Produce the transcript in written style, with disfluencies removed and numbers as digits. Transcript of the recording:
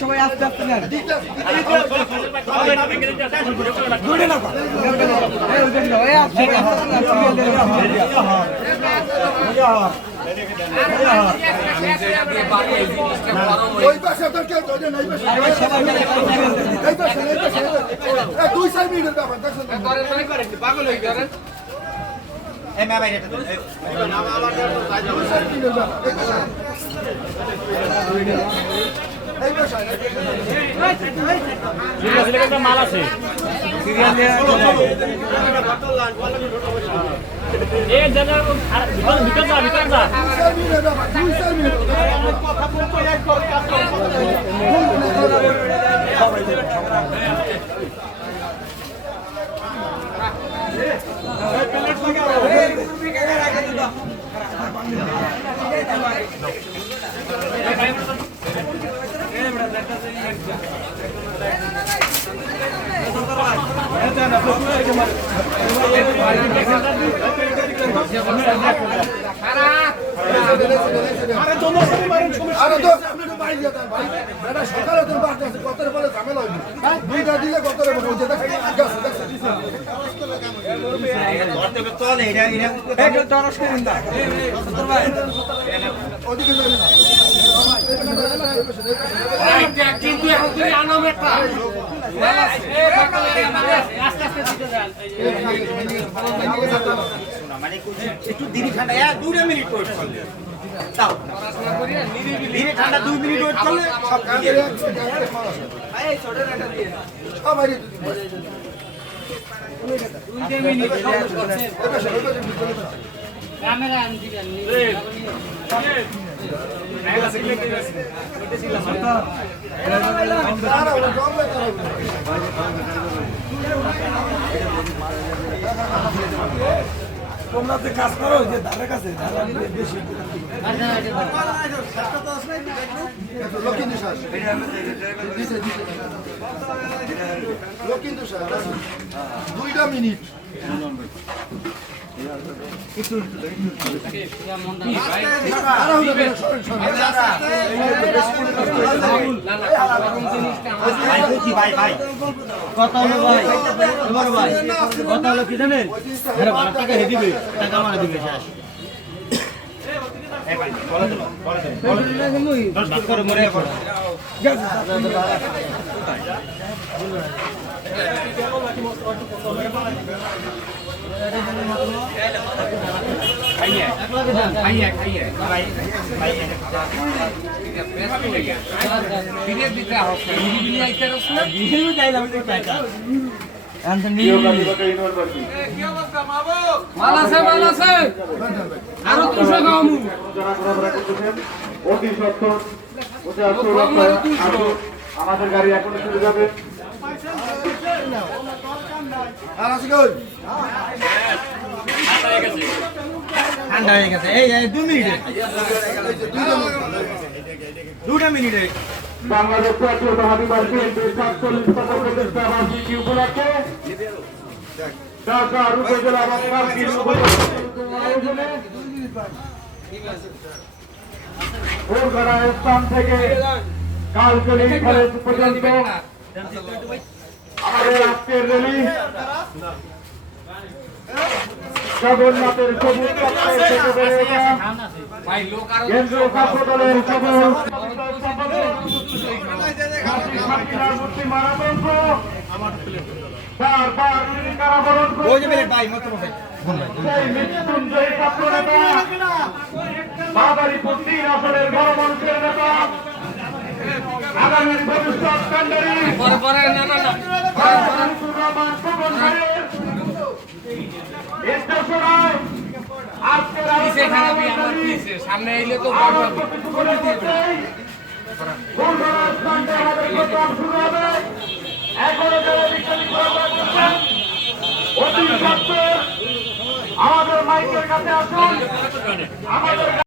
সবাই আস্তে আস্তে মাল আছে একটু দিনে ঠান্ডা 2 মিনিট ওয়েট করলে তাও দিনে ঠান্ডা 2 মিনিট ওয়েট করলে সব এই ছোটটা দিয়ে সবাই ক্যামেরা আন দিবেন তোমরা যে কাজ করো যে ধারে কাছে বেশি দুইটা মিনিট কথা হলো ভাই তোমার ভাই কথা হলো কি জানেন টাকা হে দিবে টাকা মারা দিবে শেষ আমাদের গাড়ি এখন চলে যাবে ঠান্ডা হয়ে গেছে এই 2 মিনিটে 2 মিনিটে বাংলাদেশ জাতীয়তাবাদী বিএনপির 47তম প্রতিষ্ঠা বার্ষিকী উপলক্ষে ঢাকা উপজেলা আয়োজনে ভোরবেলা স্থান থেকে কালচলি কলেজ পর্যন্ত আমাদের আজকের র্যালি জগন্নাথের সবুজ পথের থেকে বেড়ে ওঠা কেন্দ্রীয় ছাত্রদলের সকল মারাতন্ত্র বারবার কারাবরণ সেই মৃত্যুঞ্জয়ী ছাত্র নেতা বাবারিপুর 3 আসনের গণমঞ্চের নেতা আগামীর ভবিষ্যৎ কান্ডারি সামনে এলে তো প্রোগ্রাম শুরু হবে। এখনো যারা বিজ্ঞানী ঘোরাঘুরা করছেন অতি সত্বর আমাদের মাইকের কাছে আসুন। আমাদের